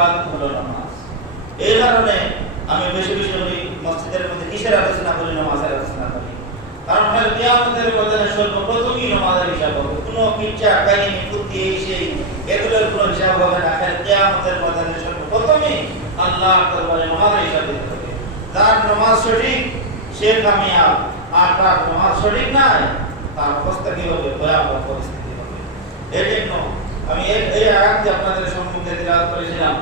ইবাদত হলো নামাজ। এই কারণে আমি বেশি বেশি ওই মসজিদের মধ্যে কিসের আলোচনা করি? নামাজের আলোচনা করি। কারণ কিয়ামতের ময়দানে সর্বপ্রথমই নামাজের হিসাব হবে। কোনো কিচ্ছা কাহিনী বুদ্ধি এই সেই এগুলোর কোনো হিসাব হবে না। কিয়ামতের ময়দানে সর্বপ্রথমই আল্লাহর দরবারে নামাজের হিসাব দিতে হবে। যার নামাজ সঠিক সে কামিয়াব, আর তার নামাজ সঠিক নাই তার অবস্থা কি হবে? ভয়াবহ পরিস্থিতি হবে। এর জন্য আমি এই আয়াতটি আপনাদের সম্মুখে তিলাওয়াত করেছিলাম,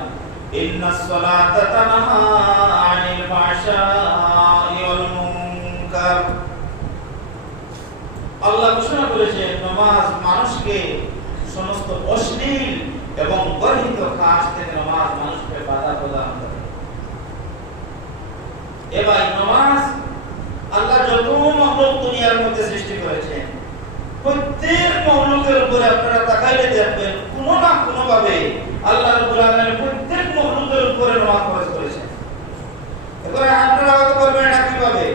ইন্নাস সালাতা তানহা আনিল ফাহশাই ওয়াল মুনকার। আল্লাহ ঘোষণা করেছেন নামাজ মানুষকে সমস্ত অশ্লীল এবং গর্হিত কাজ থেকে নামাজ মানুষকে বাধা প্রদান করে। এবার নামাজ আল্লাহ যত মাখলুক দুনিয়ার মধ্যে সৃষ্টি করেছেন প্রত্যেক মাখলুকের উপরে আপনারা তাকাইলে দেখবেন কোনো না কোনো ভাবে আল্লাহ রাব্বুল আলামিন প্রত্যেক মাখলুকের উপরে নামাজ ফরজ করেছেন। এবারে আপনারা হয়তো বলবেন এটা কিভাবে?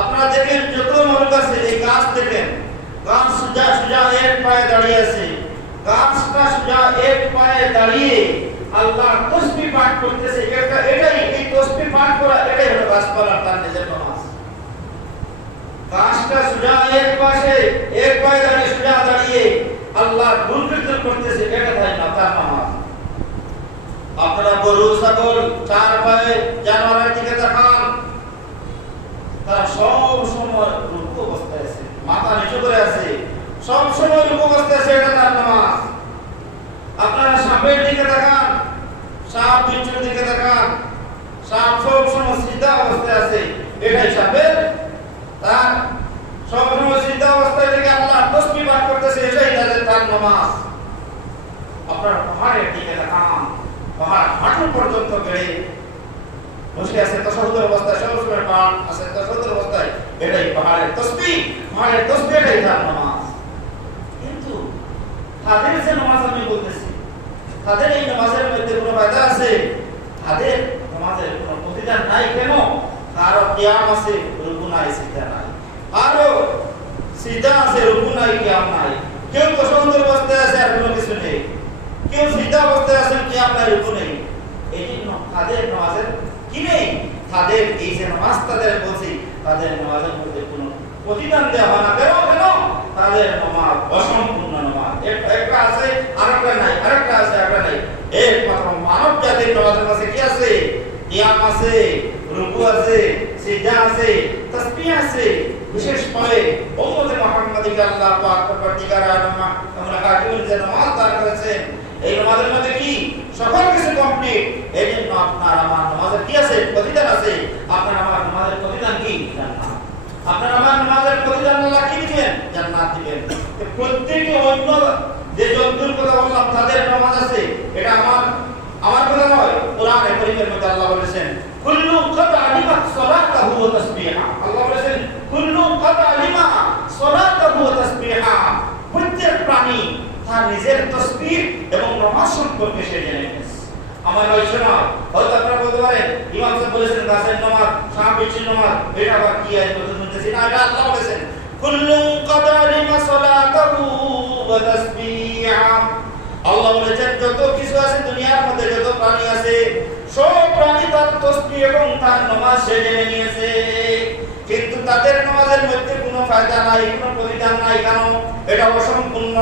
আপনারা দেখেন যত মাখলুক আছে এই গাছ দেখেন, গাছ সোজা সোজা এক পায়ে দাঁড়িয়ে আছে, গাছটা সোজা এক পায়ে দাঁড়িয়ে আল্লাহ তাসবিহ পাঠ করতেছে। এটাই এই তাসবিহ পাঠ করা এটাই হলো গাছপালার তার নিজের নামাজ। গাছটা সোজা এক পায়ে দাঁড়িয়ে সোজা দাঁড়িয়ে আল্লাহর গুণ কীর্তন করতেছে, এটা তাই না তার নামাজ। আপনারা গরু ছাগল চার পায়ে জানোয়ারের দিকে তাকান, তারা সব সময় রুকু অবস্থায় আছে, মাথা নিচু করে আছে, সব সময় রুকু অবস্থায় আছে, এটা তার নামাজ। আপনারা সাপের দিকে তাকান, সাপ বিচ্ছুর দিকে তাকান, সাপ সব সময় সিধা অবস্থায় আছে, এটাই সাপের তার সব সময় সিধা অবস্থায় থেকে আল্লাহ তাসবিহ পাঠ করতেছে, এটাই তার নামাজ। আপনারা পাহাড়ের দিকে তাকান, পাহাড় হাঁটু পর্যন্ত বেড়ে বসে আছে তাশাহুদের অবস্থায়, সব সময় পাঠ আছে তাশাহুদের অবস্থায়, এটাই পাহাড়ের তাসবিহ এটাই তার নামাজ। কিন্তু তাদের যে নামাজ আমি বলতেছি, তাদের এই নামাজের মধ্যে কোনো ফায়দা আছে? তাদের নামাজের কোনো প্রতিদান নাই। কেন? কারো কিয়াম আছে, রুকু নাই, সিজদা নাই। আরো সিজদা আছে, রুকু নাই, কিয়াম নাই। কেউ তাশাহুদের অবস্থায় আছে আর কোনো কিছু নেই, কেউ সিজদা অবস্থায় আছে, কিয়াম নাই, রুকু নেই। এই জন্য তাদের নামাজের কি নেই? তাদের এই যে নামাজ তাদের বলছি, তাদের নামাজের মধ্যে কোনো প্রতিদান দেওয়া হয় না। কেন? তাদের নামাজ অসম্পূর্ণ নামাজ। একটা আছে আরেকটা নাই, আরেকটা আছে আরেকটা নাই। একমাত্র মানব জাতির নামাজের কাছে কি আছে? কিয়াম আছে, রুকু আছে, সিজদা আছে, তাসবিহ আছে। বিশেষ করে উম্মতে মুহাম্মাদিকে আল্লাহ পাক পরবর্তীকার আলমা আমরা হাকিমের যে নামাজ দান করেছেন, এই নামাজের মধ্যে কি সকল কিছু কমপ্লিট। এই জন্য আপনার আমার নামাজের কি আছে? প্রতিদান আছে। আপনার আমার নামাজের প্রতিদান কি? জান্নাত। আপনার আমার নামাজের প্রতিদান আল্লাহ কি দিবেন? জান্নাত দিবেন। প্রত্যেকটি অন্য যে যতদূর কথা বললাম তাদের নামাজ আছে, এটা আমার কথা নয়। কোরআনে কারীমের মধ্যে আল্লাহ বলেছেন কুল্লু ক্বাদ আলিমা সালাতাহু ওয়া তাসবিহা। আল্লাহ বলেছেন কুল্লু ক্বাদ আলিমা সালাতাহু ওয়া তাসবিহা। প্রত্যেক প্রাণী তার নিজের তাসবিহ এবং নামাজ সম্পর্কে সে জেনে গেছে। আমার হইছে না, হয়তো আপনারা বলতে পারেন ইমাম সাহেব বলেছেন গাছের নামাজ, সাপ বিচ্ছির নামাজ, এটা আবার কি আছে কথা শুনতেছি না। এটা আল্লাহ বলেছেন কুল্লু ক্বাদ আলিমা সালাতাহু ওয়া তাসবিহা। আল্লাহ বলেছেন যত কিছু আছে দুনিয়ার মধ্যে, যত প্রাণী আছে, সব প্রাণী তার তাসবিহ এবং তার নামাজ সে জেনে নিয়েছে। কিন্তু তাদের নামাজের মধ্যে কোনো ফায়দা নাই, কোনো প্রতিদান নাই। কেন? এটা অসম্পূর্ণ।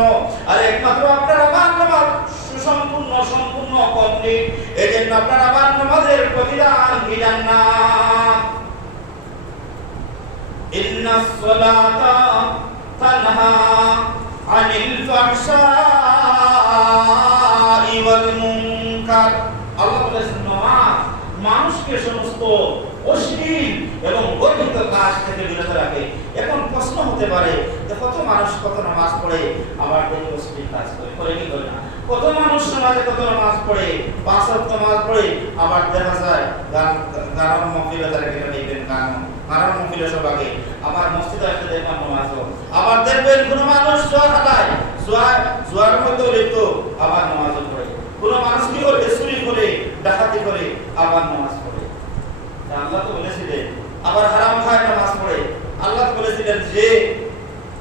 আর একমাত্র আপনার আমার নামাজ সুসম্পূর্ণ, সম্পূর্ণ, কমপ্লিট। এই জন্য আপনার আমার নামাজের প্রতিদান কি? জান্নাত। ইন্নাস সালাতা তানহা আনিল ফাহশাই ওয়াল মুনকার। আল্লাহ বলেছেন নামাজ মানুষকে সমস্ত অশ্লীল এবং গর্হিত কাজ থেকে বিরত রাখে। এখন প্রশ্ন হতে পারে যে কত মানুষ কত নামাজ পড়ে আবার দেখে অশ্লীল কাজ করে কি করে না? কত মানুষ সমাজে কত নামাজ পড়ে, 5 ওয়াক্ত নামাজ পড়ে, আবার দেখা যায় গান মাহফিলে তারা কেটে নেবেন, গান মাহফিলে সবাইকে আবার মসজিদে আসতে দেখবেন নামাজ। আবার দেখবেন কোন মানুষ জুয়া খেলায়, জুয়ার মধ্যে লিপ্ত, আবার নামাজ পড়ে। কোন মানুষ কি করে? চুরি করে, ডাকাতি করে, আবার নামাজ পড়ে। আল্লাহ তো বলেছিলেন আবার হারাম খায় নামাজ পড়ে। আল্লাহ তো বলেছিলেন যে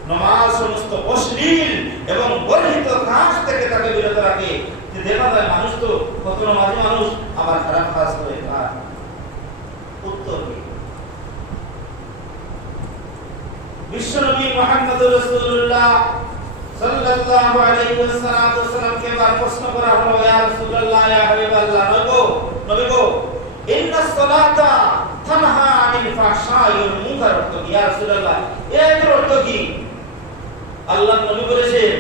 নামাজ সমস্ত অশ্লীল এবং গর্হিত কাজ থেকে তাকে বিরত রাখে। যে দেখা যায় মানুষ তো কত নামাজি মানুষ আবার খারাপ কাজ করে, তার উত্তর কি? বিশ্বনবী মুহাম্মদুর রাসূলুল্লাহ সাল্লাল্লাহু আলাইহি ওয়াসাল্লাম কে বার প্রশ্ন করা হলো, ইয়া রাসূলুল্লাহ, ইয়া হাবিবাল্লাহ, নবী গো, ইন্নাস সালাতা তানহা আনিল ফাহশাই ওয়াল মুনকার, ইয়া রাসূলুল্লাহ, এর অর্থ কি? আল্লাহর নবী বলেছেন,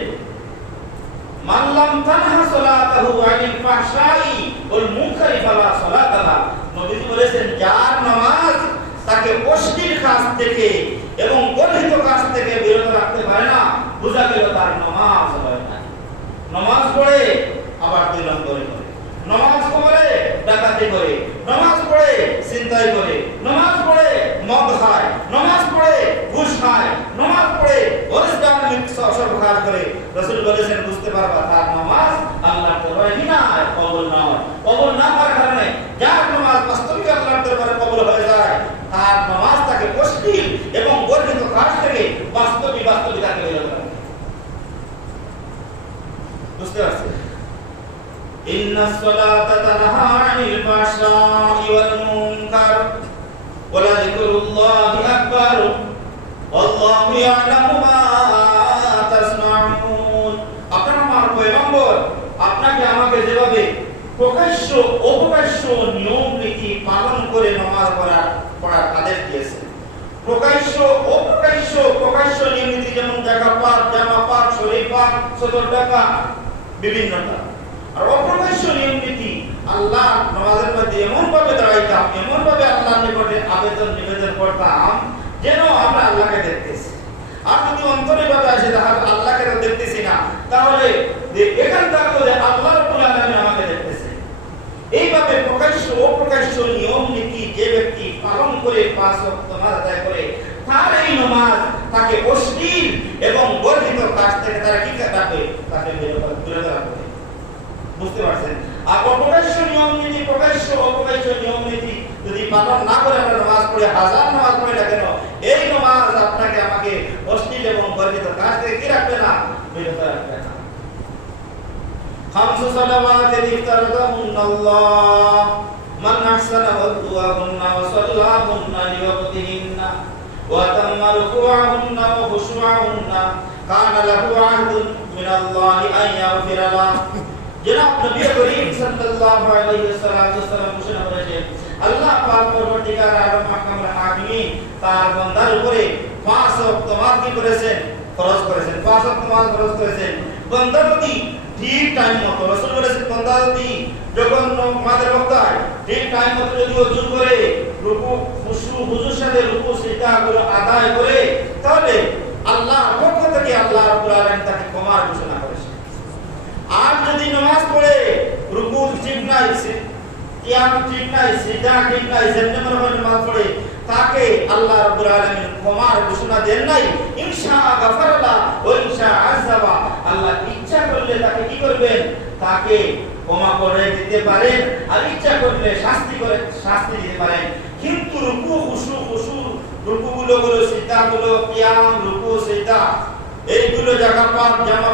মান লাম তানহা সালাতাহু আনিল ফাহশাই ওয়াল মুনকার ফালা সালাতা লাহু। নবী বলেছেন, যার নামাজ তাকে অশ্লীল কাজ থেকে এবং গর্হিত কাজ থেকে বিরত রাখতে পারে না, বোঝা গেল তার নামাজ হয় না। নামাজ পড়ে আবার দুই নম্বরে করে, নামাজ পড়ে ডাকাতি করে, নামাজ পড়ে চিন্তাই করে, নামাজ পড়ে মদ খায়, নামাজ পড়ে ঘুষ খায়, নামাজ পড়ে অরিস্তান মিথ্য সব কাজ করে। রাসূল বলেছেন, বুঝতে পারবা তার নামাজ আল্লাহর দরবারে হিনায় কবুল নয়। কবুল না হওয়ার কারণে যার নামাজ বাস্তবিক আল্লাহর দরবারে কবুল হয়ে যায়, তার নামাজ তাকে অশ্লীল এবং গর্হিত কাজ থেকে বাস্তবিকতাকে বিরত রাখে। বুঝতে পারছেন? ইন্নাস সালাতা তানহা আনিল ফাহশাই ওয়াল মুনকার ওয়া লাযিকরুল্লাহি আকবার ওয়াল্লাহু ইয়ালামু মা তাসমাউন। আপনার আমার পয়গম্বর আপনাকে আমাকে যেভাবে প্রকাশ্য অপ্রকাশ্য নিয়ম নীতি পালন করে নামাজ পড়ার আদেশ দিয়েছেন, প্রকাশ্য অপ্রকাশ্য প্রকাশ্য নিয়ম নীতি যেমন জামা পাক, শরীর পাক, সদর ঢাকা, বিভিন্নটা, আর অপ্রকাশ্য নিয়ম নীতি আল্লাহ নামাজের মধ্যে এমন ভাবে দাঁড়াইতাম, এমন ভাবে আল্লাহর নিকটে আবেদন নিবেদন করতাম যেন আমরা আল্লাহকে দেখতেছি। আর যদি অন্তরে ভাবে আসে তাহলে আল্লাহকে তো দেখতেছি না, তাহলে এখান থাকতো যে আল্লাহ রাব্বুল আলামিন আমাকে দেখতেছে। এইভাবে প্রকাশ্য অপ্রকাশ্য নিয়ম নীতি যে ব্যক্তি পালন করে, পাঁচ ওয়াক্ত নামাজ আদায় করে, তার এই নামাজ তাকে অশ্লীল এবং গর্হিত কাজ থেকে তারা কি রাখবে? তাকে বিরত রাখবে। বুঝতে পারছেন? আর অপ্রকাশ্য নিয়ম নীতি, প্রকাশ্য অপ্রকাশ্য নিয়ম নীতি যদি পালন না করে আমরা নামাজ পড়ে, হাজার নামাজ পড়ে না কেন, এই নামাজ আপনাকে আমাকে অশ্লীল এবং গর্হিত কাজ থেকে কি রাখবে না? বিরত রাখবে না। খামসু সালাওয়াতিন ইফতারাদাহুন্নাল্লাহ মান আহসানা ওয়াদুআহুন্না ওয়া সাল্লাহুন্না লিওয়াক্তিহিন্না ওয়া তাম্মা রুকুআহুন্না ওয়া খুশুআহুন্না কানা লাহু আহদুন মিনাল্লাহি আন ইয়াগফিরা লাহু। জনাব নবী করিম সাল্লাল্লাহু আলাইহি ওয়াসাল্লাম ঘোষণা করেছেন, আল্লাহ পাক পরবর্তীকার আলম মাহকামুল হাকিমিন তার বান্দার উপরে 5 ওয়াক্ত নামাজ কি করেছেন? ফরজ করেছেন। 5 ওয়াক্ত নামাজ ফরজ করেছেন। বান্দা যদি ঠিক টাইম মতো, রাসূল বলেছেন, বান্দা যদি যখন নামাজের ওয়াক্ত হয় ঠিক টাইম মতো যদি ওযু করে, রুকু হুজুর সাথে রুকু সিজদা গুলো আদায় করে, তাহলে আল্লাহর পক্ষ থেকে আল্লাহ রাব্বুল আলামিন তাকে ক্ষমার ঘোষণা করেছেন। আর যদি নামাজ পড়ে রুকু ঠিক নাই, কিয়াম ঠিক নাই, সিজদা ঠিক নাই, যেমন ভাবে নামাজ পড়ে, তাকে আল্লাহ রাব্বুল আলামিন ক্ষমার ঘোষণা দেন নাই। ইনশা গাফারালা ওয়া ইনশা আযাবা, আল্লাহ ইচ্ছা করলে তাকে কি করবেন? তাকে ক্ষমা করে দিতে পারেন, আর ইচ্ছা করলে শাস্তি দিতে পারেন। কিন্তু রুকু খুশু রুকুগুলো সিজদাগুলো, কিয়াম, রুকু, সিজদা, এইগুলো জামা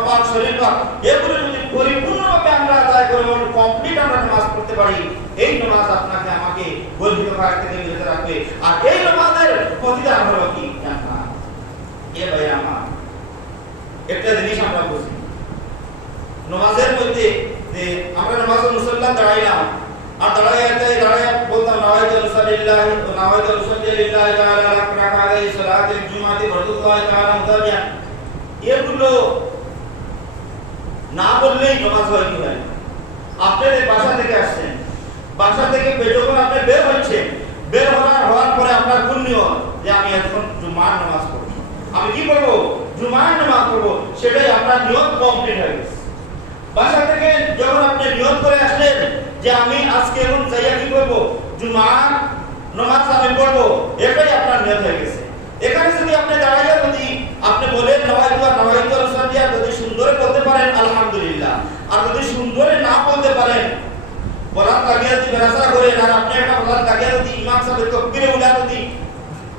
পাক, শরীর পাক, এগুলো যদি পরিপূর্ণভাবে আমরা আদায় করে কমপ্লিট আমরা নামাজ পড়তে পারি, এই নামাজ আপনাকে আমাকে গর্হিত কাজ থেকে বিরত রাখবে। আর এই নামাজের প্রতিদান হলো কি? জান্নাত। এ ভাই আমার একটা জিনিস আমরা বুঝি, নামাজের মধ্যে যে আমরা নামাজে মুসল্লা দাঁড়াইলাম, আর দাঁড়ায় বলতাম নাওয়াইতু সাল্লিল্লাহি ওয়া নাওয়াইতু সাল্লিল্লাহি তাআলা রাকাতাই সালাতুল জুমাতি ফরদুল্লাহি তাআলা মুতাবিয়ান, এগুলো না বললেই নামাজ হয় কি হয়? আপনাদের বাসা থেকে আসছেন, বাসা থেকে যখন আপনি বের হচ্ছেন, বের হওয়ার পরে আপনার কোন নিয়ত যে আমি এখন জুমার নামাজ পড়ব, আমি কি করব? জুমার নামাজ পড়ব, সেটাই আপনার নিয়ত কমপ্লিট হয়ে গেছে। বাসা থেকে যখন আপনি নিয়ত করে আসলেন যে আমি আজকে এখন যাইয়া কি করব? জুমার নামাজ আমি পড়ব, এটাই আপনার নিয়ত হয়ে গেছে। এখানে যদি আপনি দাঁড়াইয়া যদি আপনি বলেন নাওয়াইতু সাল্লিয়া, যদি সুন্দরে বলতে পারেন আলহামদুলিল্লাহ, আর যদি সুন্দরে না বলতে পারেন, বলার লাগিয়া যদি বেরাসা করেন, আর আপনি একটা বলার লাগিয়া যদি ইমাম সাহেবের তাকবীরে উঠা যদি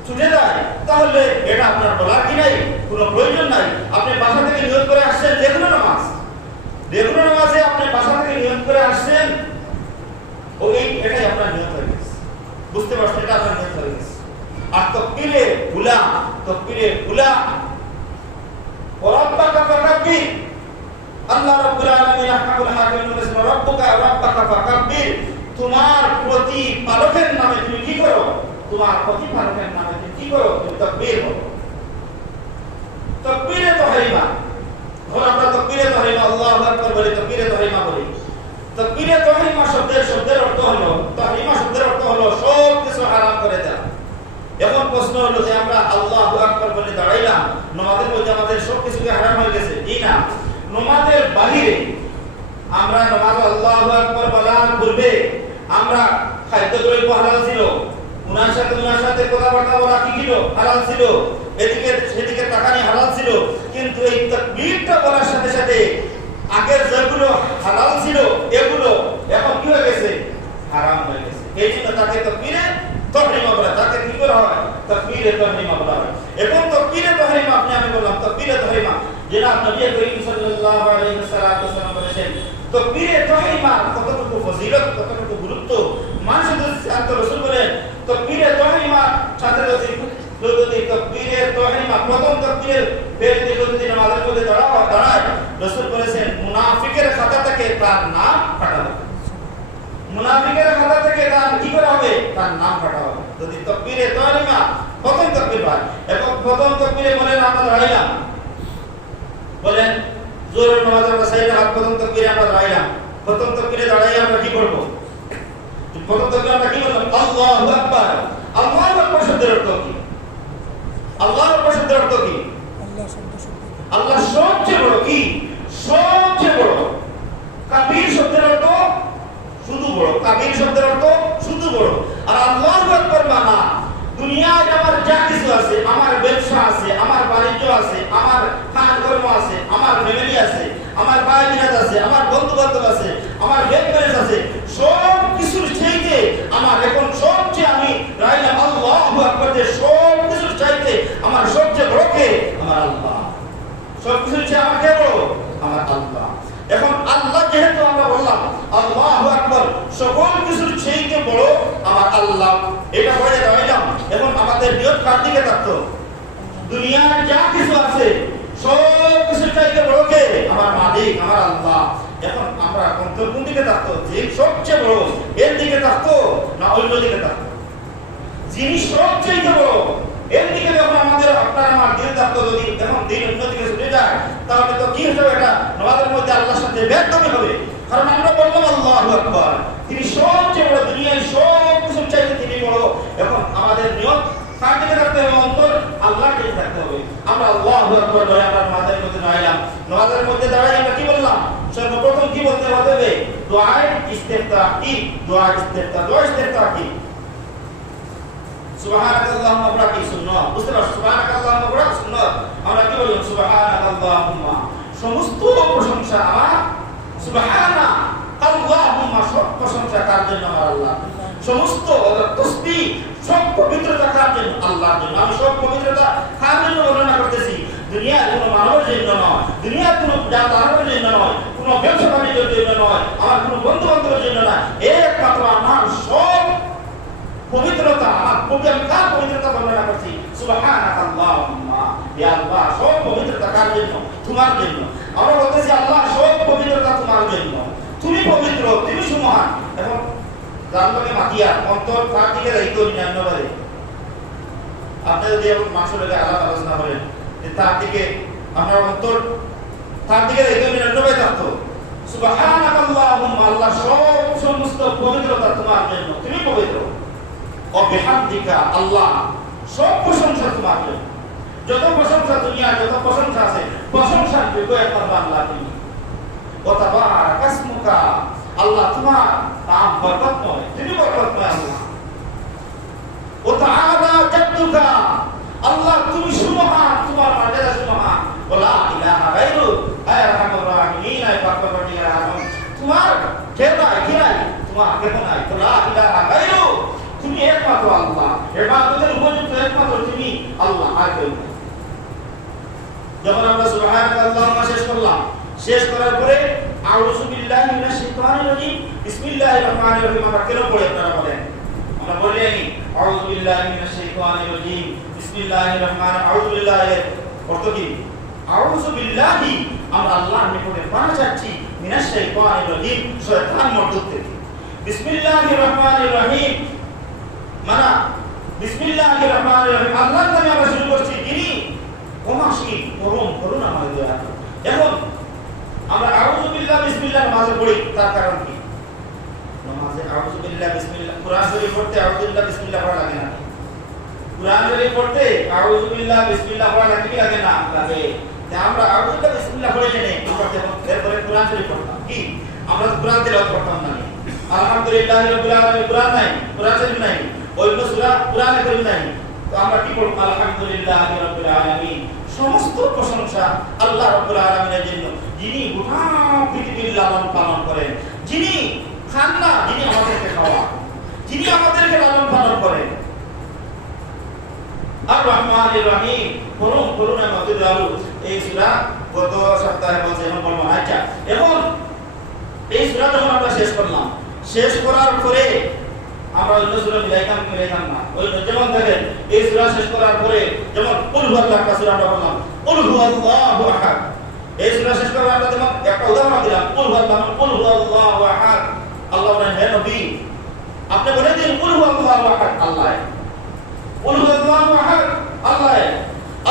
ছুটে যায়, তাহলে এটা আপনার বলার কি নাই, কোনো প্রয়োজন নাই। আপনি বাসা থেকে নিয়ত করে আসছেন যেকোনো নামাজে আপনি বাসা থেকে নিয়ত করে আসছেন পারছেন এটা আপনার নিয়ত হয়ে গেছে। আর তাকবীরে উলা রাব্বাকা ফাকাব্বির, আল্লাহ রাব্বুল আলামিন আহকামুল হাকিমিন বলেছেন রাব্বাকা ফাকাব্বির, তোমার প্রতিপালকের নামে তুমি কি করো, তোমার প্রতিপালকের নামে তুমি কি করো, তুমি তাকবীর করো। তাকবীরে তাহরিমা, যখন আমরা তাকবীরে তাহরিমা আল্লাহু আকবার বলি, তাকবীরে তাহরিমা বলি, তাকবীরে তাহরিমা শব্দের অর্থ হলো, তাহরিমা শব্দের অর্থ হলো সব কিছু হারাম করে দেওয়া। এখন প্রশ্ন হলো যে আমরা আল্লাহু আকবার বলে দাঁড়াইলাম, নামাজের মধ্যে আমাদের সব কিছুকে হারাম হয়ে গেছে? এই না, নামাজের বাহিরে আমরা নামাজ আল্লাহু আকবার বলার পূর্বে আমরা খাদ্যদ্রব্য হালাল ছিল, উনার সাথে কথাবার্তা বলা কি ছিল, হালাল ছিল, এদিকে সেদিকে তাকানি হালাল ছিল, কিন্তু এই তাকবীরটা বলার সাথে সাথে আগের যেগুলো হালাল ছিল এগুলো এখন কি হয়ে গেছে, হারাম হয়ে গেছে। এই জন্য তাকে তাকবীরে তাহরিমা বলা, তাকে কি করা হয়, তাকবীরে তাহরিমা বলা হয়। এখন তাকবীরে তাহরিমা আমি বললাম তাকবীরে তাহরিমা যেটা নবী করিম সাল্লাল্লাহু আলাইহি ওয়াসাল্লাম বলেছেন, তাকবীরে তাহরিমা কতটুকু ফজিলত, কতটুকু গুরুত্ব মানুষদের সাথে রাসূল বলেন তাকবীরে তাহরিমা সাথে যদি তাকবীরে তাহরিমা প্রথম তাকবীরের বেরতে যদি নামাজের মধ্যে দাঁড়ায়, রাসূল বলেছেন মুনাফিকের খাতা থেকে তার নাম কাটা হবে, মুনাফিকের খাতা থেকে তার কি করা হবে, তার নাম কাটা হবে। যদি তাকবীরে তাহরিমা প্রথম তাকবীর হয়, এবং প্রথম তাকবীরে বলেন আমরা দাঁড়াইলাম, বলেন জোহরের নামাজের সাইডে হাত, প্রথম তাকবীরে আমরা দাঁড়াইলাম, প্রথম তাকবীরে দাঁড়াই আমরা কি করব, প্রথম তাকবীরে আমরা কি বললাম, আল্লাহু আকবার। আল্লাহু আকবার শব্দের অর্থ কি, আল্লাহু আকবার শব্দের অর্থ কি, আল্লাহ সবচেয়ে বড়, কি সবচেয়ে বড়। কাবীর শব্দের অর্থ শুধু বড়, কাবীর শব্দের অর্থ শুধু বড়। আর আল্লাহু আকবার মানা দুনিয়ায় আমার যা কিছু আছে, আমার ব্যবসা আছে, আমার বাণিজ্য আছে, আমার খান কর্ম আছে, আমার ফ্যামিলি আছে, আমার ভাই বোনেরা আছে, আমার বন্ধু বান্ধব আছে, আমার ব্যাংক ব্যালেন্স আছে, সব কিছুর চাইতে আমার এখন সবচেয়ে আমি রাইলাম আল্লাহু আকবার, যে সব কিছুর চাইতে আমার সবচেয়ে বড় কে, আমার আল্লাহ। সব কিছুর চেয়ে আমার কে বড়, আমার আল্লাহ। এখন আল্লাহ যেহেতু আমরা বললাম আল্লাহু আকবার, সকল কিছুর চাইতে বড় আমার আল্লাহ, এটা বলে দাঁড়াইলাম। এখন আমাদের নিয়ত কার দিকে থাকতো, দুনিয়ার যা কিছু আছে সব কিছুর চাইতে বড় কে, আমার মালিক, আমার আল্লাহ। এখন আমরা কোন দিকে থাকতো, যে সবচেয়ে বড় এর দিকে থাকতো না অন্য দিকে থাকতো, যিনি সবচেয়ে বড় এর দিকে যখন আমাদের আপনার আমার দিল থাকতো, যদি এখন দিন অন্যদিকে ছুটে যায় তাহলে তো কি হবে, এটা নামাজের মধ্যে আল্লাহর সাথে ব্যর্থতা হবে। কারণ আমরা বললাম আল্লাহু আকবার, তিনি সবচেয়ে বড়, দুনিয়ার সব কিছু চাইতে তিনি বড়। এখন আমাদের নিয়ত কার দিকে রাখতে হবে, অন্তর আল্লাহর দিকে রাখতে হবে। আমরা আল্লাহু আকবার বলে আমরা নামাজের মধ্যে দাঁড়াইলাম, নামাজের মধ্যে দাঁড়াই আমরা কি বললাম, সর্বপ্রথম কি বলতে হবে, দুআয়ে ইস্তিফতাহ। কি দুআ ইস্তিফতাহ, দুআ ইস্তিফতাহ কি, সুবহানাকাল্লাহুম্মা বলা কি সুন্নাত, বুঝতে পারছো, সুবহানাকাল্লাহুম্মা বলা সুন্নাত। আমরা কি বললাম, সুবহানাকাল্লাহুম্মা, সমস্ত প্রশংসা আমার, সুবহানাকাল্লাহুম্মা, সব প্রশংসা কার জন্য, আমার আল্লাহ। সমস্ত তাসবিহ, সব পবিত্রতা কার জন্য, আল্লাহর জন্য। আমি সব পবিত্রতা কার জন্য বর্ণনা করতেছি, দুনিয়ার কোনো মানবের জন্য নয়, দুনিয়ার কোনো জাতারের জন্য নয়, কোনো ব্যবসা বাণিজ্যের জন্য নয়, আমার কোনো বন্ধু বান্ধবের জন্য না, একমাত্র আমার সব পবিত্রতা, আমার কার পবিত্রতা বর্ণনা করছি, সুবহানাকাল্লাহুম্মা, ইয়া আল্লাহ সব পবিত্রতা কার জন্য, তোমার জন্য। আমরা বলতেছি আল্লাহ সব পবিত্রতা তোমার জন্য, তুমি পবিত্র, তুমি সুমহান। এখন জানলে মাতিয়া অন্তর কার দিকে রাখতো, নিরান্নবারে আপনি যদি মাসুলের আলাপ আলোচনা করেন তার দিকে আমরা অন্তর তার দিকে রাখতো, নিরান্নবারে থাকতো। সুবহানাকাল্লাহুম্মা, আল্লাহ সব সমস্ত পবিত্রতা তোমার জন্য, তুমি পবিত্র। বিহামদিকা, আল্লাহ সব প্রশংসা তোমার জন্য, যত প্রশংসা দুনিয়া যত প্রশংসা আছে, প্রশংসার যোগ্য একমাত্র আল্লাহ তুমি। ওয়াতাবারাকা ইসমুকা, আল্লাহ তোমার নাম বরকতময়, তুমি বরকতময় আল্লাহ। ওয়াতাআলা জাদ্দুকা, আল্লাহ তুমি সুমহান, তোমার মর্যাদা সুমহান। ওয়ালা ইলাহা গায়রু, আয় আরহামুর রাহিমিন, আয় পাকপাকির রহমান, তোমার কেউ নাই, তোমার কেউ নাই। ওয়ালা ইলাহা গায়রু, তুমি একমাত্র আল্লাহ, ইবাদতের উপযুক্ত একমাত্র তুমি আল্লাহ, আর কেউ নেই। যখন আমরা সুবহানাকাল্লাহুম্মা শেষ করলাম, শেষ করার পরে আউযু বিল্লাহি মিনাশ শাইতানির রাজিম, বিসমিল্লাহির রহমানির রহিম আমরা কেন পড়ি, আপনারা বলেন। আমরা বলি আউযু বিল্লাহি মিনাশ শাইতানির রাজীম বিসমিল্লাহির রহমানির আউযু বিল্লাহি অর্থ কি আউযু বিল্লাহি আমরা আল্লাহর নিকটে পানা চাচ্ছি মিনাশ শাইতানির রাজীম শয়তান মর্দুদ থেকে বিসমিল্লাহির রহমানির রহিম মানে বিসমিল্লাহির রহমানির রহিম আল্লাহর নামে আমরা শুরু করছি যিনি ক্ষমাশীল পরম করুণাময় দয়ালু এখন আমরা আউযু বিল্লাহি বিসমিল্লাহর মাঝে পড়ি তার কারণ কি নামাজে আউযু বিল্লাহি বিসমিল্লাহ কুরআন শরীফ পড়তে আউযু বিল্লাহি বিসমিল্লাহ পড়া লাগে না কুরআন শরীফ পড়তে আউযু বিল্লাহি বিসমিল্লাহ পড়া লাগে না লাগে যে আমরা আউযু বিল্লাহি বিসমিল্লাহ পড়ে জেনে পড়তে এরপরে কুরআন শরীফ পড়তাম কি আমরা তো কুরআন তেলাওয়াত করতাম না আলহামদুলিল্লাহি রাব্বিল আলামিন কুরআন নাই কুরআন শরীফ নাই ওই সূরা কুরআনে কারীম নাই তো আমরা কি পড়ব আলহামদুলিল্লাহি রাব্বিল আলামিন সমস্ত প্রশংসা আল্লাহ রাব্বুল আলামিনের জন্য যিনি গোটা পৃথিবীর লালন পালন করেন যিনি খান না যিনি আমাদেরকে খাওয়া যিনি আমাদেরকে লালন পালন করেন আর রহমানির রহিম পরম করুণাময় দয়ালু এই সূরা গত সপ্তাহে বলছে এখন বলবো আচ্ছা এখন এই সূরা যখন আমরা শেষ করলাম শেষ করার পরে আমরা অন্য সূরা মিলাইতাম না ওই যেমন দেখেন এই সূরা শেষ করার পরে যেমন কুল হুয়াল্লাহু আহাদ সূরা আমরা বললাম কুল হুয়াল্লাহু আহাদ এই সূরা শেষ করার আমরা যেমন একটা উদাহরণ দিলাম কুল হুয়াল্লাহু আহাদ আল্লাহ বলেন হে নবী আপনি বলে দিন কুল হুয়াল্লাহু আহাদ আল্লাহ কুল হুয়াল্লাহু আহাদ আল্লাহ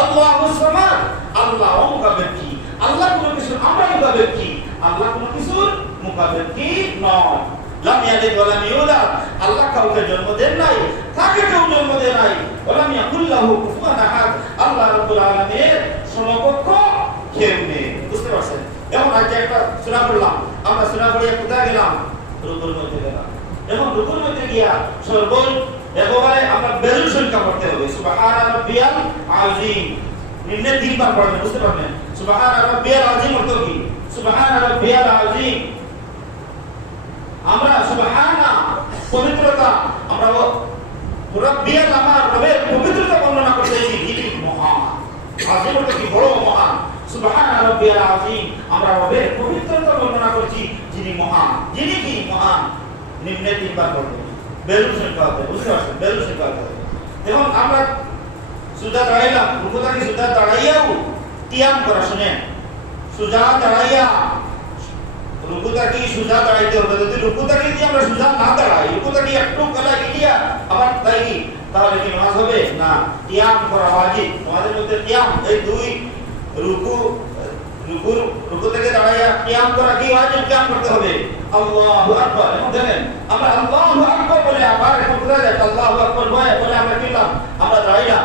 আল্লাহুস সামাদ আল্লাহ মুকাব্বির আল্লাহ কোনো কিছু আমরা মুকাব্বির আল্লাহ কোনো কিছুর মুকাব্বির নয় লাম ইয়ালিদ ওয়া লাম ইউলাদ আল্লাহ কাউকে জন্ম দেন নাই তাকে কেউ জন্ম দেয় নাই ওয়া লাম ইয়াকুল লাহু কুফুয়ান আহাদ আল্লাহ রাব্বুল আলামিনের সমকক্ষ কেউ নেই বুঝতে পারছেন এখন আজ একটা সূরা পড়লাম আমরা সূরা পড়ে কোথায় গেলাম রুকুর মধ্যে গেলাম এখন রুকুর মধ্যে গিয়া সর্বই একেবারে আমরা বেজুর সংখ্যা পড়তে হবে সুবহান রাব্বিয়াল আযীম নিম্নে তিনবার পড়বেন বুঝতে পারবেন সুবহান রাব্বিয়াল আযীম অর্থ কি সুবহান রাব্বিয়াল আযীম আমরা সুবহানা পবিত্রতা আমরা রাব্বিয়াল আমার রবের পবিত্রতা বর্ণনা করতেছি যিনি মহান আযীম অর্থ কি বড় মহান সুবহান রাব্বিয়াল আযীম আমরা রবের পবিত্রতা বর্ণনা করছি যিনি মহান যিনি কি মহান নিম্নে তিনবার পড়বেন বেলুন সংখ্যা হবে বুঝতে পারছেন বেলুন সংখ্যা হবে এখন আমরা সুজা দাঁড়াইলাম রুকু থেকে সুজা দাঁড়াইয়াও কিয়াম করা শুনেন সুজা দাঁড়াইয়া রুকু থেকে সুজা দাঁড়াইতে হবে যদি রুকু থেকে যদি আমরা সুজা না দাঁড়াই রুকু থেকে একটু গলা গিয়া আবার তাই তাহলে কি নামাজ হবে না কিয়াম করা ওয়াজিব আমাদের মধ্যে কিয়াম এই দুই রুকু থেকে দাঁড়াইয়া কিয়াম করা কি ওয়াজিব কিয়াম করতে হবে আল্লাহু আকবার এখন দেখেন আমরা আল্লাহু আকবার বলে আবার এখন কোথায় যাই আল্লাহু আকবার বলে আমরা কি করলাম আমরা দাঁড়াইলাম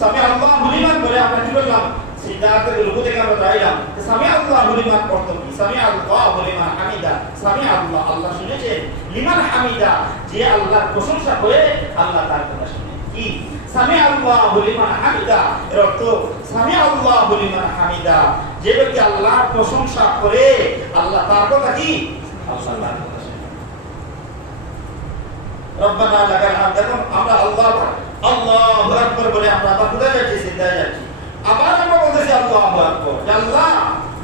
সামি আল্লাহু লিমান বলে আমরা কি করলাম সিজদা থেকে রুকু থেকে আমরা দাঁড়াইলাম সামি আল্লাহু লিমান অর্থ কি সামি আল্লাহু লিমান হামিদা সামি আল্লাহ আল্লাহ শুনেছেন লিমান হামিদা যে আল্লাহর প্রশংসা করে আল্লাহ তার কথা শুনে কি সামি আল্লাহু লিমান হামিদা এর অর্থ সামি আল্লাহু লিমান হামিদা যে ব্যক্তি আল্লাহর প্রশংসা করে আল্লাহ তার কথা কি আল্লাহ তার কথা শুনে রব্বানা লাকাল হামদ দেখুন আমরা আল্লাহু আকবার বলে আমরা আবার কোথায় যাচ্ছি সিজদায় যাচ্ছি আবার আমরা বলতেছি আল্লাহু আকবার আল্লাহ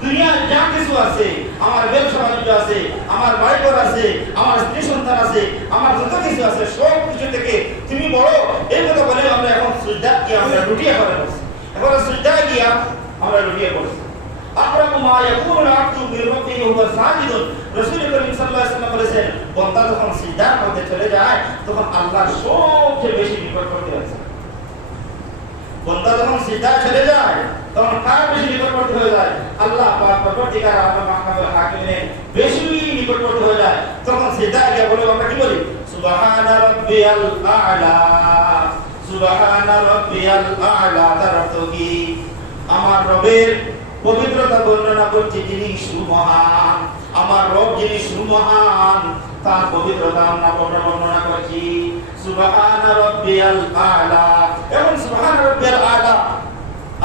দুনিয়ার যা কিছু আছে আমার ব্যবসা বাণিজ্য আছে আমার বাড়িঘর আছে আমার স্ত্রী সন্তান আছে আমার যত কিছু আছে সব কিছু থেকে তুমি বড় এই কথা বলে আমরা এখন সিজদা কি আমরা লুটিয়ে পড়ে বসি এখন সিজদায় গিয়া আমরা লুটিয়ে পড়ছি আকরামু মা ইয়াকুনু আবদু বিরাব্বিহি ওয়া সাজিদুন রাসূল করিম সাল্লাল্লাহু আলাইহি ওয়াসাল্লাম বলেছেন বান্দা যখন সিজদার মধ্যে চলে যায় তখন আল্লাহর সবচেয়ে বেশি নিকটবর্তী হয়ে যায় বান্দা যখন সিজদায় চলে যায় তখন কার বেশি নিকটবর্তী হয়ে যায় আল্লাহ পাক পরবর্তীকার আল্লাহ মাহমুদুল হাকিমের বেশি নিকটবর্তী হয়ে যায় তখন সিজদায় গিয়ে বলে আমরা কি বলি সুবহান রাব্বিয়াল আ'লা সুবহান রাব্বিয়াল আ'লা তার অর্থ কি আমার রবের পবিত্রতা বর্ণনা করছি যিনি সুমহান আমার রব যিনি সুমহান তার পবিত্রতা আমরা বর্ণনা করছি সুবহান রাব্বিয়াল আ'লা এবং সুবহান রাব্বিয়াল আ'লা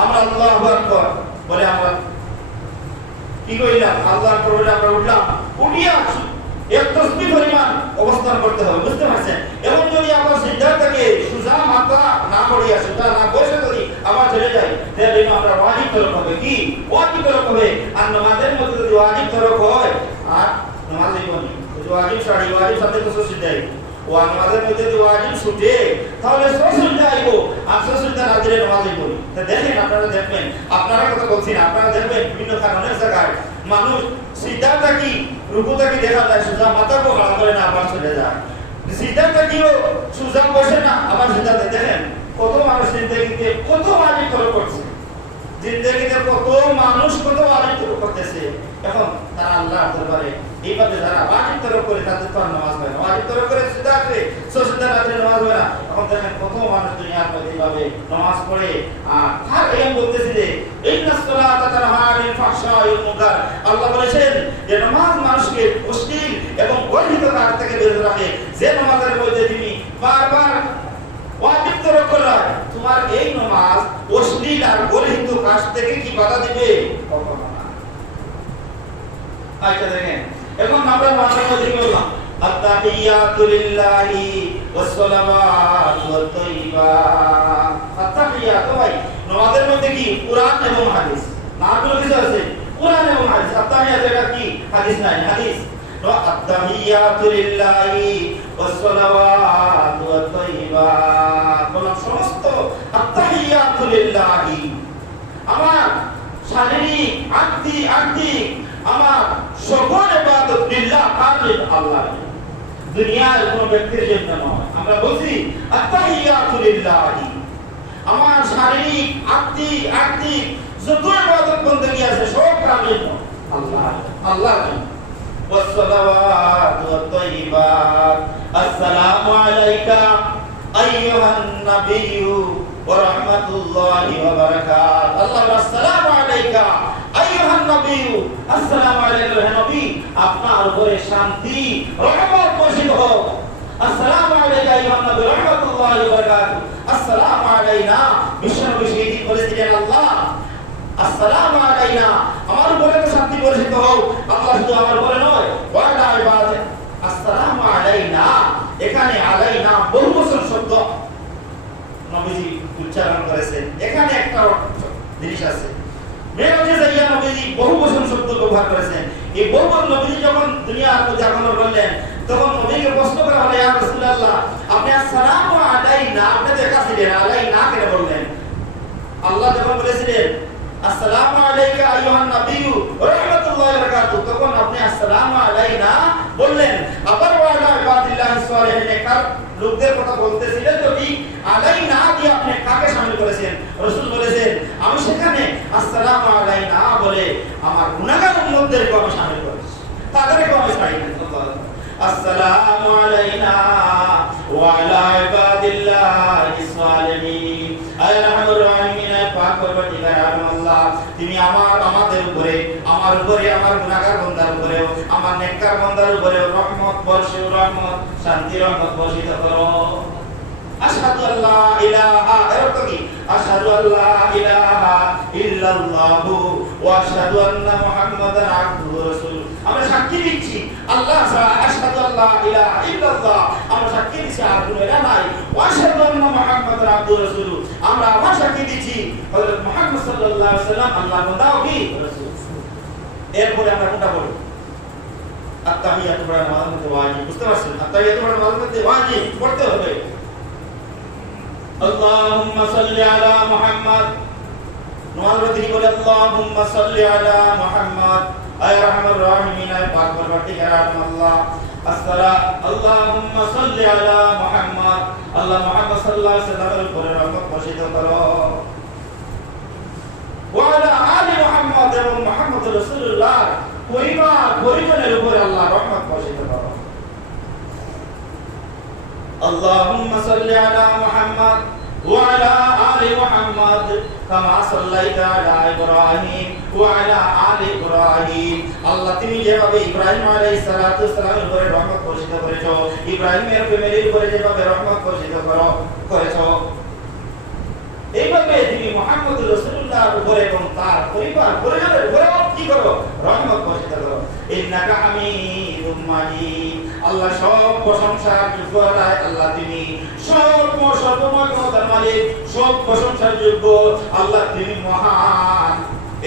আমরা আল্লাহু আকবার বলে আমরা কি কইলাম আল্লাহু আকবার বলে আমরা উঠলাম উঠিয়া এক তাসবিহ পরিমাণ অবস্থান করতে হবে বুঝতে পারছেন এবং যদি আমরা সিজদা থেকে সুজা মাথা না করিয়া সুজা না বসে যদি আবার চলে যাই তাহলে আমরা ওয়াজিব তরক হবে কি ওয়াজিব তরক হবে আর নামাজের মধ্যে যদি ওয়াজিব তরক হয় আর নামাজ হইবনি যদি ওয়াজিব সাথে তো সিজদাই নামাজের মধ্যে যদি ওয়াজিব ছুটে তাহলে সসুলটা আইবো আর সসুলটা রাত্রে নামাজই পড়ি। তা দেখেন, আপনারা দেখবেন, আপনারা কথা বলছি না, আপনারা দেখবেন বিভিন্ন কারণের জায়গায় মানুষ সিদ্ধাটা কি রুকুটা কি দেখা যায় সোজা মাথা কোড়া করে না আবার চলে যায়, সিদ্ধাটা কিও সোজা বসে না আবার সিদ্ধাতে। দেখেন কত মানুষ জিন্দেগিতে কত ওয়াজিব তরক করছে, জিন্দেগিতে কত মানুষ কত ওয়াজিব তরক করতেছে। এখন তারা আল্লাহর দরবারে এইভাবে যারা ওয়াজিব তরক করে তাদের তো নামাজ হয় না, ওয়াজিব তরক করে সিধা আছে সসুলটা রাত্রে নামাজ হয় না। এখন দেখেন কত মানুষ দুনিয়ার মধ্যে এইভাবে নামাজ পড়ে আর এই বলতেছে যে ইন্নাস সালাতা তানহা আনিল ফাহশাই ওয়াল মুনকার। আল্লাহ বলেছেন যে নামাজ মানুষকে অশ্লীল এবং গর্হিত কাজ থেকে বিরত রাখে। যে নামাজের মধ্যে তুমি বারবার ওয়াজিব তরক করা, তোমার এই নামাজ অশ্লীল আর গর্হিত কাজ থেকে কি বাধা দিবে? কখনো না। আচ্ছা দেখেন, এখন আমরা নামাজের মধ্যে বললাম আত-তাহিয়াতু লিল্লাহি ওয়াস সালাওয়াতু ওয়াত তাইয়্যিবাত। আত-তাহিয়াতু ভাই নামাজের মধ্যে কি কুরআন এবং হাদিস না, কোনো কিছু আছে কুরআন এবং হাদিস। আত-তাহিয়াতু এটা কি হাদিস নাই, হাদিস তো আত-তাহিয়াতু লিল্লাহি ওয়াস সালাওয়াতু ওয়াত তাইয়্যিবাত। বলা সমস্ত আত-তাহিয়াতু লিল্লাহি, আমার শারীরিক আত্মিক আমার সকল ইবাদত লিল্লাহ কারিম আল্লাহ, দুনিয়ার কোন ব্যক্তির জন্য নয়। আমরা বলছি আত-তাহিয়াতু লিল্লাহি, আমার শারীরিক আত্মিক যত ইবাদত বندگی আছে সব কার জন্য? আল্লাহর জন্য। ওয়াসসালাওয়াতু ওয়াত তাইয়্যিবাত। আসসালামু আলাইকা আইয়ুহান নাবিয়্যু ওয়া রাহমাতুল্লাহি ওয়া বারাকাতুহু। আল্লাহ আসসালামু আলাইকা আইয়ুহান নাবিয়্যু, আসসালামু আলাইকা হে নবী, আপনার উপরে শান্তি রহমত বর্ষিত হোক। আসসালামু আলাইকা আইয়ুহান নবী রাহমাতুল্লাহি ওয়া বারাকাতুহু। আসসালামু আলাইনা, বিশ্বনবী সেদিন বলেছিলেন আল্লাহ আসসালামু আলাইনা, আমার উপরে তো শান্তি বর্ষিত হোক। আল্লাহ শুধু আমার উপরে নয়, ওয়া আলা ইবাদিহি। আসসালামু আলাইনা, এখানে আলাইনা বহুবচন শব্দ নবীজি উচ্চারণ করেছেন। এখানে একটা জিনিস আছে, মেরাজে যাইয়া নবীজি বহুবচন শব্দ ব্যবহার করেছেন। এই বহুবচন নবীজি যখন দুনিয়ার মধ্যে আগমন করলেন তখন নবীকে প্রশ্ন করা হলো, ইয়া রাসূলুল্লাহ আপনি আসসালামু আলাইনা আপনি দেখাছিলেন, আলাইনা কেন বললেন? আল্লাহ যখন বলেছিলেন আসসালামু আলাইকা আইয়ুহান নাবিয়্যু ওয়া রাহমাতুল্লাহি ওয়া বারাকাতুহু, তখন আপনি আসসালামু আলাইনা বললেন। আবার ওয়া আলা ইবাদিল্লাহিস সালিহিন, কার লোকদের কথা বলতেছিলেন তো কি আলাইনা দিয়ে আপনি কাকে শামিল করেছেন? রাসূল বলেছেন আমি সেখানে আসসালামু আলাইনা বলে আমার গুনাহগার উম্মতদেরকে আমি শামিল করেছি, তাদেরকে আমি ছাড়িনি। আসসালামু আলাইনা ওয়া আলা ইবাদিল্লাহিস সালিহিন। আয় রাহমাতুর রাহিমিন, পাক পরবর্তীকার আল্লাহ তুমি আমাদের উপরে আমার গুনাহগার বান্দার উপরে আমার নেককার বান্দার উপরে রহমত বর্ষিত, রহমত শান্তি রহমত বর্ষিত করো। আশহাদু আল্লা ইলাহা, এর অর্থ কি? আশহাদু আল্লা ইলাহা ইল্লাল্লাহু ওয়া আশহাদু আন্না মুহাম্মাদান আবদুহু ওয়া রাসূলুহু। আমরা সাক্ষী দিচ্ছি আল্লাহ ছাড়া, আশহাদু আল্লা ইলাহা ইল্লাল্লাহ, আমরা সাক্ষী দিচ্ছি আর কোনো ইলাহ নাই। ওয়া আশহাদু আন্না মুহাম্মাদান আবদুহু ওয়া রাসূলুহু, আমরা আবার সাক্ষী দিচ্ছি হযরত মুহাম্মদ সাল্লাল্লাহু আলাইহি ওয়াসাল্লাম আল্লাহর বান্দা ও কি রাসূল। এরপরে আমরা কোনটা পড়ব? আত-তাহিয়াতু পড়া নামাজের মধ্যে ওয়াজিব, বুঝতে পারছেন? আত-তাহিয়াতু পড়া নামাজের মধ্যে ওয়াজিব পড়তে হবে। আল্লাহুম্মা সাল্লি আলা মুহাম্মাদ, নামাজের মধ্যে বলে আল্লাহুম্মা সাল্লি আলা মুহাম্মাদ। আয় রাহমার রাহিমিন, আয় পাক পরবর্তীকার আল্লাহ আল্লাহুম্মা সাল্লি আলা মুহাম্মাদ, আল্লাহ মুহাম্মদ সাল্লাল্লাহু আলাইহি ওয়াসাল্লামের উপরে রহমত বর্ষিত করো। ওয়া আলা আলি মুহাম্মাদ, এবং মুহাম্মদ রাসূলুল্লাহ পরিবারের উপরে আল্লাহ রহমত বর্ষিত করো। اللهم صل على محمد وعلى آل محمد كما صليت على إبراهيم وعلى آل إبراهيم। আল্লাহ তুমি যেভাবে ইব্রাহিম আলাইহিস সালাতু ওয়াস সালামের উপরে রহমত বর্ষিত করেছো, ইব্রাহিমের ফ্যামিলির উপরে যেভাবে রহমত বর্ষিত করেছো, এইভাবে তুমি মুহাম্মদ রাসূলুল্লাহর উপরে এবং তার পরিবারের উপরে কি করো? রহমত বর্ষিত করো। ইন্নাকা হামিদুম মাজিদ, আল্লাহ সব প্রশংসার যোগ্য, আল্লাহ তুমি সর্বময় মালিক, সব প্রশংসার যোগ্য, আল্লাহ তুমি মহান।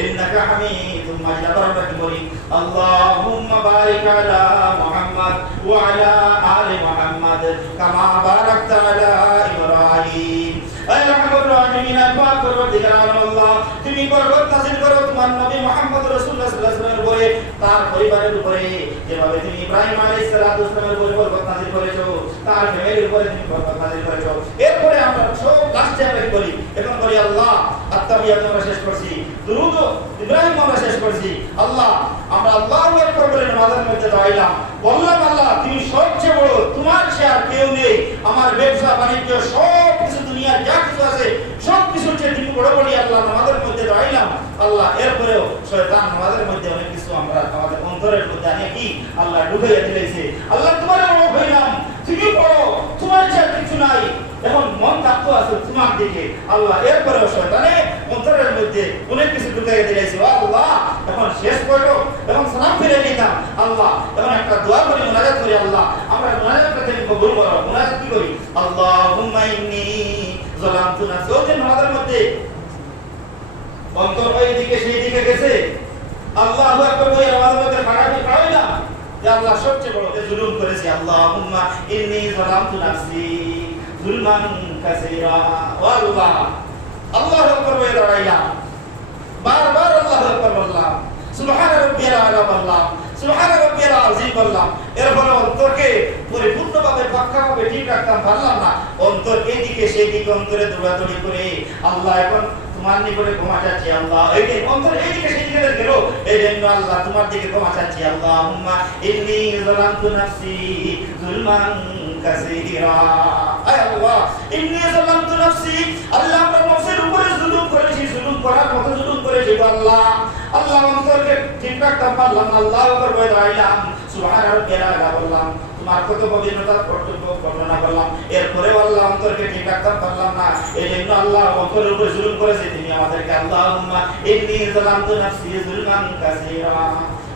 ইন্নাকা হামিদুম মাজিদ। আমরা কি বলি? আল্লাহুম্মা বারিক আলা মুহাম্মাদ মুহাম্মাদ ওয়া আলা আলি মুহাম্মাদ কামা বারাকতা আলা ইব্রাহিম। আয় রাহমাতুর রাহিমিন, পাক পরবর্তীকার আল্লাহ, তুমি বরকত নাযিল করো তোমার নবী মুহাম্মদ রাসূলুল্লাহ সাল্লাল্লাহু আলাইহি ওয়াসাল্লামের উপরে, তার পরিবারের উপরে, যেভাবে তুমি ইব্রাহিম আলাইহিস সালাতু ওয়াসসালামের উপরে বরকত নাযিল করেছো, তার ফ্যামিলির উপরে তুমি বরকত নাযিল করেছো। এরপরে আমরা সব লাস্টে আমরা বলি, এখন বলি আল্লাহ আত্তাহিয়াত আমরা শেষ করছি, দুরূদ ইব্রাহিম আমরা শেষ করছি। আল্লাহ আমরা আল্লাহু আকবার বলে নামাজের মধ্যে দাঁড়াইলাম, বললাম আল্লাহ তুমি সবচেয়ে বড়, তোমার চেয়ে আর কেউ নেই। আমার ব্যবসা বাণিজ্য সব কিছু, দুনিয়ার যা কিছু আছে সব কিছুর চেয়ে তুমি বড় বলি আল্লাহ, নামাজের মধ্যে দাঁড়াইলাম আল্লাহ। এরপরেও শয়তান নামাজের মধ্যে অনেক কিছু আমরা আমাদের অন্তরের মধ্যে আনে কি আল্লাহ ঢুকাইয়া দিয়েছে। আল্লাহ তোমার বড় হইলাম, তুমি বড়, তোমার চেয়ে কিছু নাই। এখন মন থাকতো আছে তোমার দিকে আল্লাহ, এরপরেও শয়তানে অন্তরের মধ্যে অনেক কিছু ঢুকাইয়া দিয়েছে। আল্লাহ এখন শেষ করলো, এখন সালাম ফিরে নিতাম আল্লাহ, এখন একটা দোয়া করি, মুনাজাত করি আল্লাহ। আমরা মুনাজাতটা থেকে কবুল করো। মুনাজাত কি করি? আল্লাহুম্মা ইন্নী যালামতু নাফসি। ওই নামাজের মধ্যে অন্তর এই দিকে সেই দিকে গেছে, আল্লাহু আকবার বলে নামাজের মধ্যে খাড়াবি খাড়াই না যে আল্লাহ সবচেয়ে বড় জুলুম করেছি। আল্লাহুম্মা ইন্নী যালামতু নাফসি যুলমান কাসীরা। আল্লাহ আল্লাহু আকবার বলে দাঁড়াইলাম, বারবার আল্লাহু আকবার বললাম, সুবহান রাব্বিয়াল আলা বললাম, সুবহান রাব্বিয়াল আযীম বললাম। এরপর অন্তরকে পরিপূর্ণভাবে পাক্কাভাবে ঠিক রাখতাম পারলাম না, অন্তর এদিকে সেদিকে অন্তরে দৌড়াদৌড়ি করে আল্লাহ এখন তোমার নিকটে ক্ষমা চাচ্ছি আল্লাহ। এই যে অন্তর এইদিকে সেদিকে গেল, এই জন্য আল্লাহ তোমার দিকে ক্ষমা চাচ্ছি। আল্লাহুম্মা ইন্নী যালামতু নাফসি যুলমান কাসীরা। আয় আল্লাহ ইন্নী যালামতু নাফসি, আল্লাহ আমরা নফসের উপরে জুলুম করেছি, জুলুম করার মতো জুলুম করেছি আল্লাহ। আল্লাহ অন্তরকে ঠিক রাখতাম পারলাম না, আল্লাহু আকবার বলে দাঁড়াইলাম, সুবহান রাব্বিয়াল আলা বললাম, তোমার কত পবিত্রতার কর্তব্য বর্ণনা করলাম। এরপরে আল্লাহ অন্তরকে ঠিক রাখতাম পারলাম না, এই জন্য আল্লাহ অন্তরের উপরে জুলুম করেছে তিনি আমাদেরকে। আল্লাহুম্মা ইন্নী যালামতু নাফসি যুলমান কাসীরা।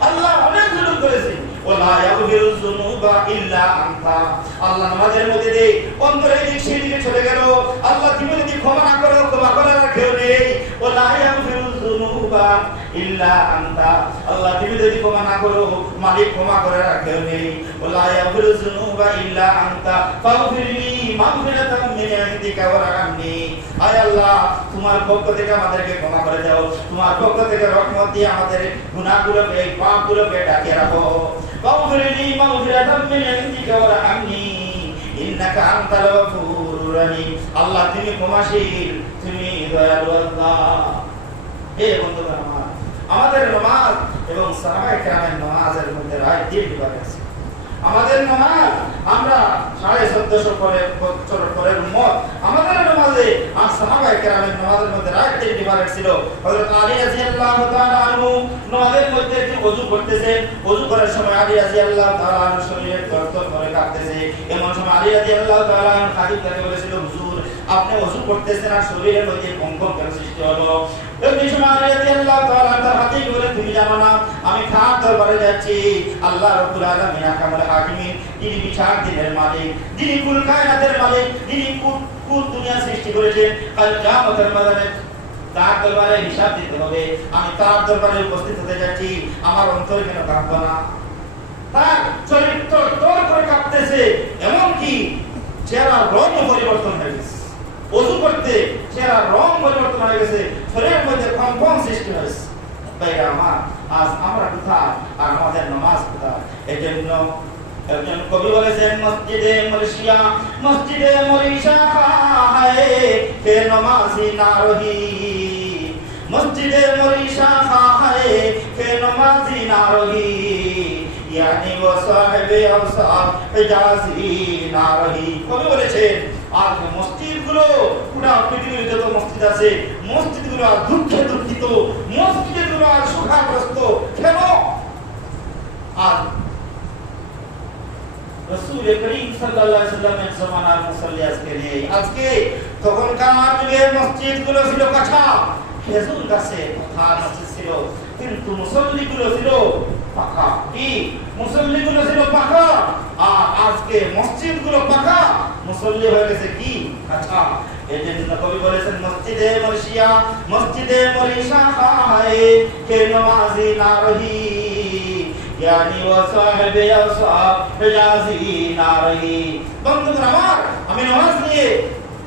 আল্লাহ অনেক জুলুম করেছে, ওয়ালা ইয়াগফিরুয যুনুবা ইল্লা আনতা। আল্লাহ নামাজের মধ্যে দিয়ে অন্তরের দিক সেদিকে চলে গেল, আল্লাহ তুমি যদি ক্ষমা না করো, ক্ষমা করার কেউ নেই। ওয়ালা ইয়াগফিরুয যুনুবা ইল্লা আনতা। আল্লাহ তুমি যদি ক্ষমা না করো, মালিক ক্ষমা করার কেউ নেই। ওয়ালা ইয়াগফিরুয যুনুবা ইল্লা আনতা ফাগফিরলি মাগফিরাতাম মিন ইনদিকা ওয়ারহামনি। আয় আল্লাহ তোমার পক্ষ থেকে আমাদেরকে ক্ষমা করে দাও, তোমার পক্ষ থেকে রহমত দিয়ে আমাদের গুনাহগুলোকে পাপগুলোকে ঢেকে রাখো। ফাগফিরলি মাগফিরাতাম মিন ইনদিকা ওয়ারহামনি ইন্নাকা আনতাল গফুরুর রহিম। আল্লাহ তুমি ক্ষমাশীল, তুমি দয়ালু আল্লাহ। হে বন্ধুগণ আমার, আমাদের নামাজ এবং সাহাবায়ে কেরামের নামাজের মধ্যে রায় তিন বিভাগ আছে। আমাদের নামাজ আমরা 1450 বছর পরের উম্মত, আমাদের নামাজে আর সাহাবায়ে কেরামের নামাজের মধ্যে রায় তিন বিভাগ ছিল। হযরত আলী রাদিয়াল্লাহু তাআলা আনহু নামাজের মধ্যে একটু ওযু করতেছেন, ওযু করার সময় আলী রাদিয়াল্লাহু তাআলা আনহু শরীরে তরতর করে কাঁপতেছে। এমন সময় আলী রাদিয়াল্লাহু তাআলা আনহু খাদিজাকে বলেছিল, হুজুর আপনি ওযু করতেছেন আর শরীরের মধ্যে কম্পন সৃষ্টি হলো। এই সময় আলী রাদিয়াল্লাহু তাআলা তার হাতে বলে, তুমি জানো না আমি কার দরবারে যাচ্ছি? আল্লাহ রাব্বুল আলামিন আহকামুল হাকিমিন, যিনি বিচার দিনের মালিক, যিনি কুল কায়নাতের মালিক, যিনি কুল দুনিয়া সৃষ্টি করেছেন, কাল কিয়ামতের ময়দানে তার দরবারে হিসাব দিতে হবে। আমি তার দরবারে উপস্থিত হতে যাচ্ছি, আমার অন্তর কেন কাঁপবে না? তার শরীর তোর করে কাঁপতেছে, এমন কি চেহারার রং পরিবর্তন হয়ে গেছে। ওযু করতে চেহারার রং পরিবর্তন হয়ে গেছে, শরীরের মধ্যে কম্পন সৃষ্টি হয়েছে। ভাইরা আমার, আজ আমরা কোথায় আর আমাদের নামাজ কোথায়? এই জন্য একজন কবি বলেছেন, মসজিদে মরিশিয়া মসজিদে মরিশা খায়ে কে নমাজি না রহি, মসজিদে মরিশা খায়ে কে নমাজি না রহি, ইয়ানি ও সাহেবে আওসাফ হিজাজি না রহি। কবি বলেছেন আর মসজিদগুলো পুরো পৃথিবীর যত মসজিদ আছে, মসজিদগুলো আর দুঃখে দুঃখিত, মসজিদগুলো আর সুখাগ্রস্ত। কেন? আর রাসূল করিম সাল্লাল্লাহু আলাইহি ওয়াসাল্লামের জামানার মুসল্লি আজকে নেই। আজকে তখনকার যুগের মসজিদগুলো ছিল কাঁচা, খেজুর গাছে পাকা মসজিদ ছিল, কিন্তু মুসল্লিগুলো ছিল পাকা। কি? মুসল্লিগুলো ছিল পাকা, আর আজকে মসজিদগুলো পাকা, মুসল্লি হয়ে গেছে কি? কাঁচা। এই জন্য কবি বলেছেন, মসজিদে মরিশিয়া মসজিদে মরিশা খায়ে কে নমাজি না রহি, ইয়ানি ওয়া সাহিবি আসহাব রাজিনা রহি। বন্ধুগণ আমার, আমি নামাজ নিয়ে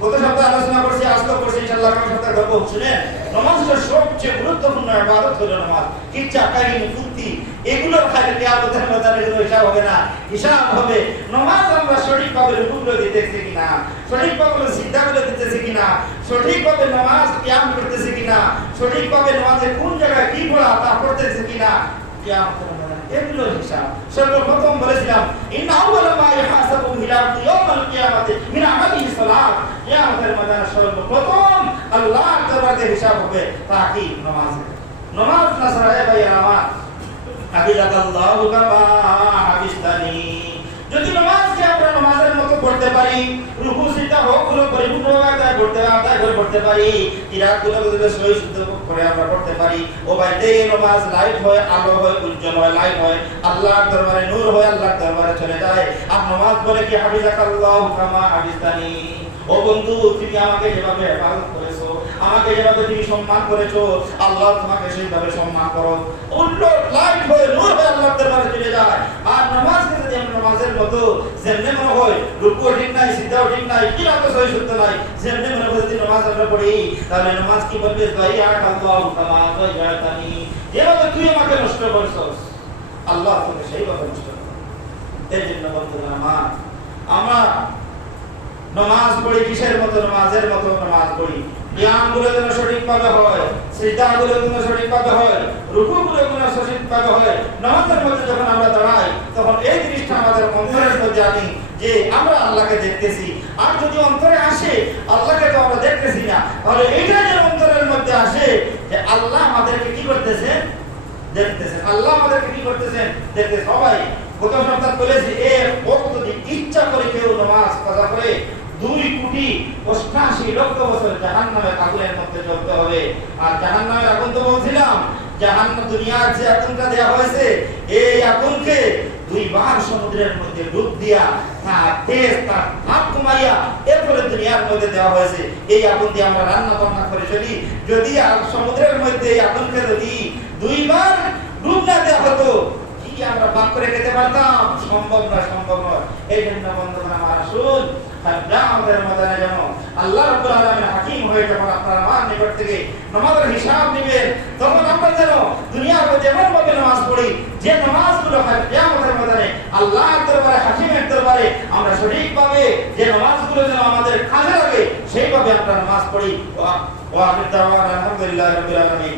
গত সপ্তাহে আলোচনা করছি, আজকে করছি, ইনশাআল্লাহ আগামী সপ্তাহে করব। শুনেন, নামাজের সবচেয়ে গুরুত্বপূর্ণ ইবাদত হলো নামাজ। কিচ্ছা কাহিনী ফুর্তি এগুলোর খালি কিয়ামতের ময়দানে কোনো হিসাব হবে না। হিসাব হবে নামাজ আমরা সঠিকভাবে রুকুগুলো দিতেছি কিনা, সঠিকভাবে সিজদাগুলো দিতেছি কিনা, সঠিকভাবে নামাজ কিয়াম করতেছি কিনা, সঠিকভাবে নামাজে কোন জায়গায় কি পড়া তা পড়তেছি কিনা, কিয়ামতের ময়দানে এগুলোর হিসাব। সর্বপ্রথম বলেছিলাম ইন্না আউওয়ালা মা ইহাসাবু মিল আবদি ইয়াউমাল কিয়ামাতি মিন আমালিহি সালাত। কিয়ামতের ময়দানে সর্বপ্রথম আল্লাহর দরবারে হিসাব হবে তাকি নামাজে। নামাজ না ছাড়া ভাই আমার হাফিজাকাল্লাহু কামা হাফিজতানি। যদি নামাজকে আমরা নামাজের মতো পড়তে পারি, রুকু সিজদা হকগুলো পরিপূর্ণভাবে আদায় করতে পারি, কিরাতগুলো যদি সহি শুদ্ধ করে আমরা পড়তে পারি, ও ভাই এই নামাজ লাইট হয়, আলো হয়, উজ্জ্বল হয়, লাইট হয়, আল্লাহর দরবারে নূর হয়, আল্লাহর দরবারে চলে যায়। আর নামাজ পড়ে কি হাফিজাকাল্লাহু কামা হাফিজতানি। ও বন্ধু, তুমি আমাকে যেভাবে হেফাজত করেছো, আমাকে যেভাবে তুমি সম্মান করেছো, আল্লাহ তোমাকে সেইভাবে সম্মান করো। উল্টো লাইট হয়ে নূর হয়ে আল্লাহর দরবারে চলে যায়। আর নামাজকে যদি আমরা নামাজের মতো যেমনি মনে হয় রুকু ঠিক নাই, সিজদাও ঠিক নাই, কিরাত সহি শুদ্ধ নাই, যেমনি মনে হয় যদি নামাজ আমরা পড়ি, তাহলে নামাজ কি বলবে যাইয়াকাল্লাহু কামা যাইয়াতানি। যেভাবে তুই আমাকে নষ্ট করছস, আল্লাহ তোকে সেইভাবে নষ্ট করবে। এই জন্য বন্ধুরা আমার, আমরা নামাজ পড়ি কিসের মতো? নামাজের মতো নামাজ পড়ি। কিয়ামগুলো যেন সঠিকভাবে হয়, সিজদাগুলো যেন সঠিকভাবে হয়, রুকুগুলো যেন সঠিকভাবে হয়। নামাজের মধ্যে যখন আমরা দাঁড়াই, তখন এই জিনিসটা আমাদের অন্তরের মধ্যে আনি যে আমরা আল্লাহকে দেখতেছি। আর যদি অন্তরে আসে আল্লাহকে তো আমরা দেখতেছি না, তাহলে এইটা যে অন্তরের মধ্যে আসে যে আল্লাহ আমাদেরকে কি করতেছেন? দেখতেছেন। আল্লাহ আমাদেরকে কি করতেছেন? দেখতে। সবাই গত সপ্তাহে বলেছি, এর বক্ত যদি ইচ্ছা করে কেউ নামাজ কাজা করে 2,88,00,000 বছর জাহান্নামের আগুনের মধ্যে জ্বলতে হবে। আর জাহান্নামের আগুন তো বলছিলাম, জাহান্নাম দুনিয়ার যে আগুনটা দেওয়া হয়েছে, এই আগুনকে 2 বার সমুদ্রের মধ্যে ডুব দিয়া তার তেজ তার ভাব কমাইয়া এরপরে দুনিয়ার মধ্যে দেওয়া হয়েছে। এই আগুন দিয়ে আমরা রান্না বান্না করে চলি। যদি সমুদ্রের মধ্যে এই আগুনকে যদি 2 বার ডুব না দেওয়া হতো, আমরা ভাগ করে খেতে পারতাম? সম্ভব নয়, সম্ভব নয়। এই জন্য বন্ধুরা আমার, আসুন আমাদের ময়দানে যেন আল্লাহ রাব্বুল আলামিন হাকিম হয়ে যখন আপনারা আমার নিকট থেকে নামাজের হিসাব নেবেন, তখন আমরা যেন দুনিয়ার মধ্যে এমনভাবে নামাজ পড়ি যে নামাজগুলো কিয়ামতের ময়দানে আল্লাহর দরবারে, হাকিমের দরবারে আমরা সঠিকভাবে যে নামাজগুলো যেন আমাদের কাজে লাগে সেইভাবে আমরা নামাজ পড়ি। ওয়া আখির দাওয়ানা আলহামদুলিল্লাহি রাব্বিল আলামিন।